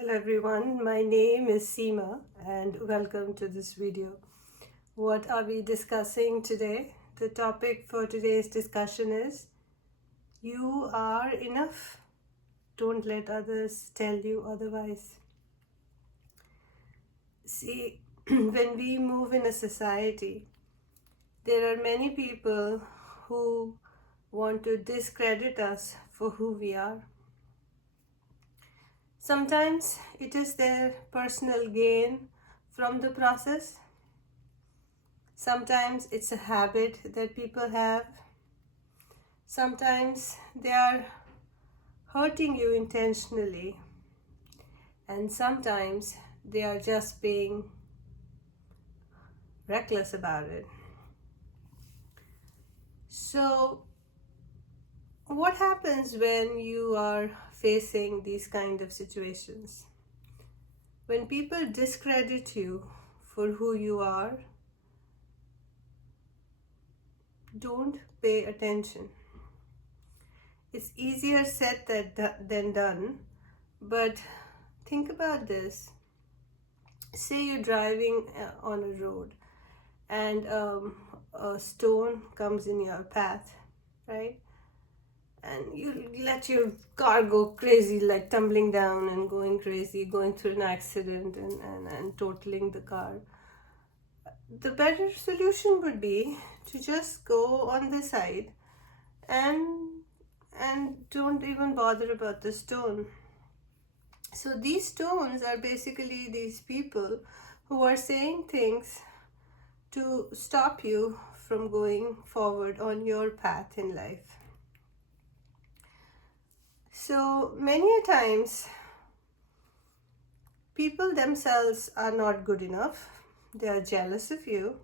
Hello everyone, my name is Seema and welcome to this video. What are we discussing today? The topic for today's discussion is you are enough. Don't let others tell you otherwise. See, when we move in a society, there are many people who want to discredit us for who we are. Sometimes it is their personal gain from the process. Sometimes it's a habit that people have. Sometimes they are hurting you intentionally. And sometimes they are just being reckless about it. So, what happens when you are facing these kind of situations? When people discredit you for who you are, don't pay attention. It's easier said than done, but think about this. Say you're driving on a road and a stone comes in your path, right? And you let your car go crazy, like tumbling down and going crazy, going through an accident and totaling the car. The better solution would be to just go on the side and don't even bother about the stone. So these stones are basically these people who are saying things to stop you from going forward on your path in life. So many a times people themselves are not good enough. They are jealous of you,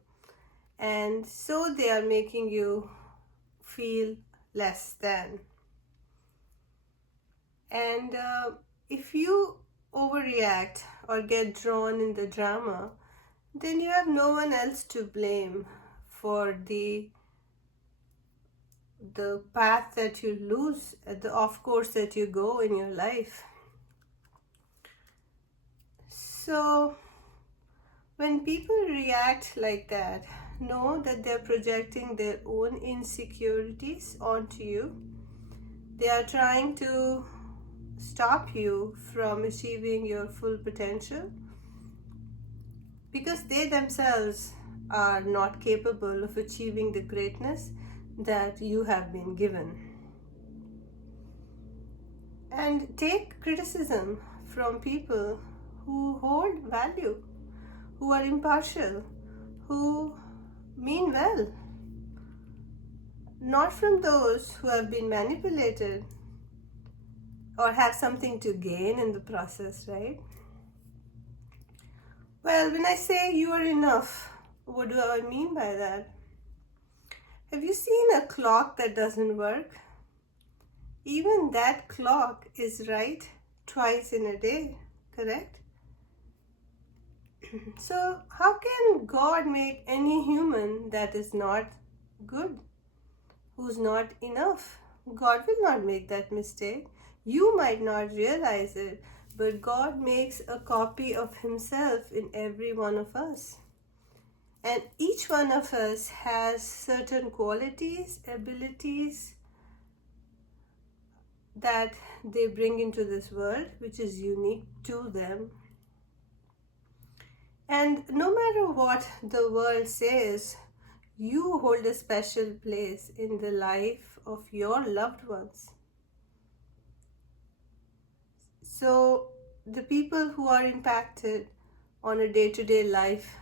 and so they are making you feel less than. And if you overreact or get drawn in the drama, then you have no one else to blame for the path that you lose, the off course that you go in your life. So when people react like that, know that they're projecting their own insecurities onto you. They are trying to stop you from achieving your full potential because they themselves are not capable of achieving the greatness that you have been given. And take criticism from people who hold value, who are impartial, who mean well, not from those who have been manipulated or have something to gain in the process, right? Well, when I say you are enough, what do I mean by that? Have you seen a clock that doesn't work? Even that clock is right twice in a day, correct? So, how can God make any human that is not good, who's not enough? God will not make that mistake. You might not realize it, but God makes a copy of Himself in every one of us. And each one of us has certain qualities, abilities that they bring into this world, which is unique to them. And no matter what the world says, you hold a special place in the life of your loved ones. So, the people who are impacted on a day-to-day life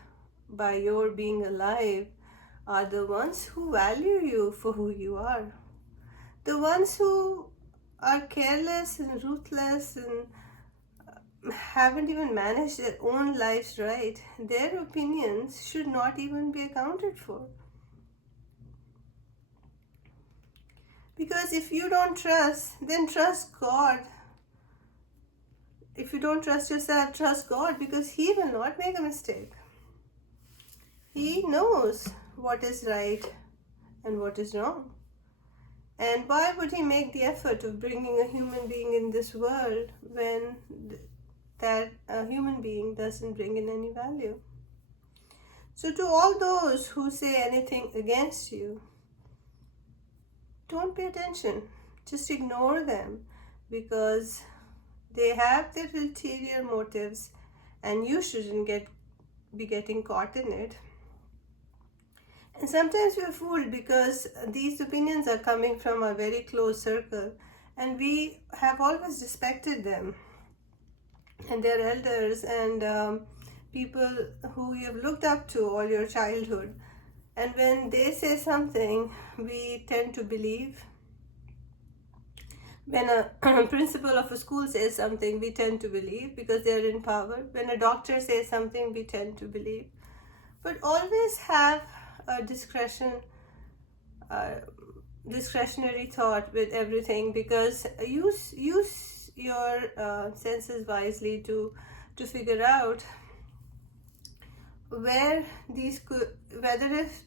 by your being alive are the ones who value you for who you are. The ones who are careless and ruthless and haven't even managed their own lives right, their opinions should not even be accounted for. Because if you don't trust, then trust God. If you don't trust yourself, trust God, because He will not make a mistake. He knows what is right and what is wrong. And why would He make the effort of bringing a human being in this world when that human being doesn't bring in any value. So, to all those who say anything against you, don't pay attention. Just ignore them, because they have their ulterior motives and you shouldn't be getting caught in it. And sometimes we're fooled because these opinions are coming from a very close circle, and we have always respected them and their elders and people who you've looked up to all your childhood. And when they say something, we tend to believe. When a principal of a school says something, we tend to believe because they're in power. When a doctor says something, we tend to believe. But always have a discretionary thought with everything, because use your senses wisely to figure out where these whether if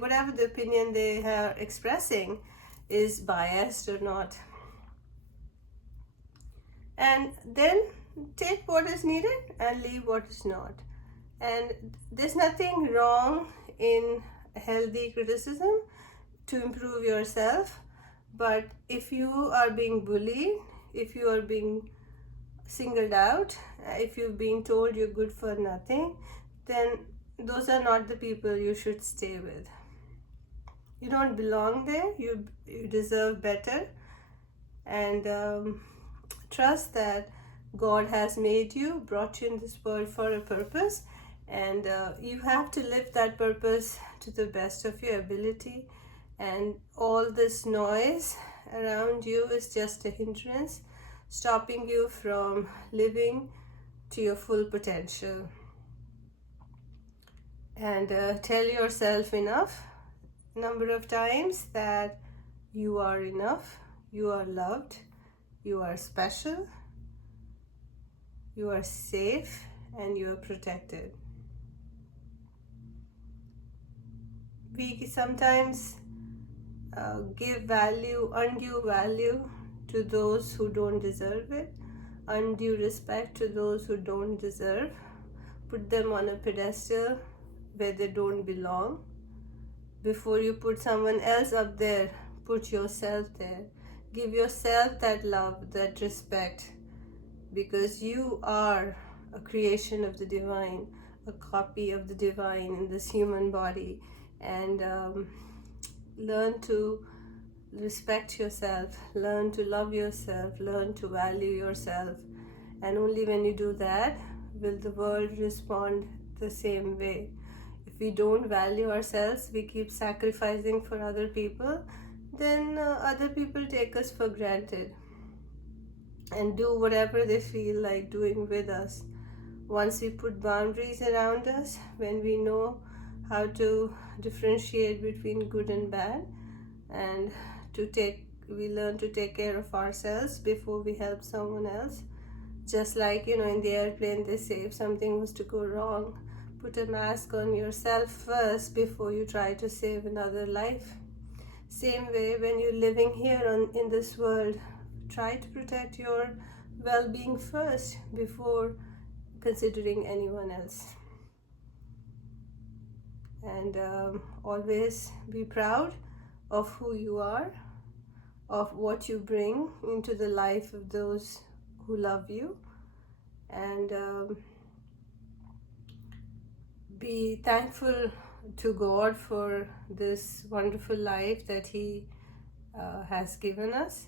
whatever the opinion they are expressing is biased or not, and then take what is needed and leave what is not. And there's nothing wrong in healthy criticism to improve yourself, but if you are being bullied, if you are being singled out, if you're being told you're good for nothing, then those are not the people you should stay with. You don't belong there. You deserve better, and trust that God has made you, brought you in this world for a purpose, and you have to live that purpose to the best of your ability. And all this noise around you is just a hindrance, stopping you from living to your full potential. And tell yourself enough number of times that you are enough, you are loved, you are special, you are safe, and you are protected. We sometimes give undue value to those who don't deserve it, undue respect to those who don't deserve, put them on a pedestal where they don't belong. Before you put someone else up there, put yourself there. Give yourself that love, that respect, because you are a creation of the divine, a copy of the divine in this human body. And learn to respect yourself, learn to love yourself, learn to value yourself. And only when you do that will the world respond the same way. If we don't value ourselves, we keep sacrificing for other people, then other people take us for granted and do whatever they feel like doing with us. Once we put boundaries around us, when we know how to differentiate between good and bad, and we learn to take care of ourselves before we help someone else. Just like, in the airplane they say, if something was to go wrong, put a mask on yourself first before you try to save another life. Same way, when you're living here in this world, try to protect your well-being first before considering anyone else. And always be proud of who you are, of what you bring into the life of those who love you, and be thankful to God for this wonderful life that He has given us,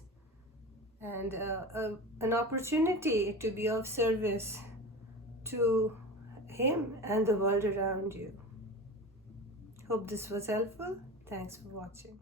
and an opportunity to be of service to Him and the world around you. Hope this was helpful. Thanks for watching.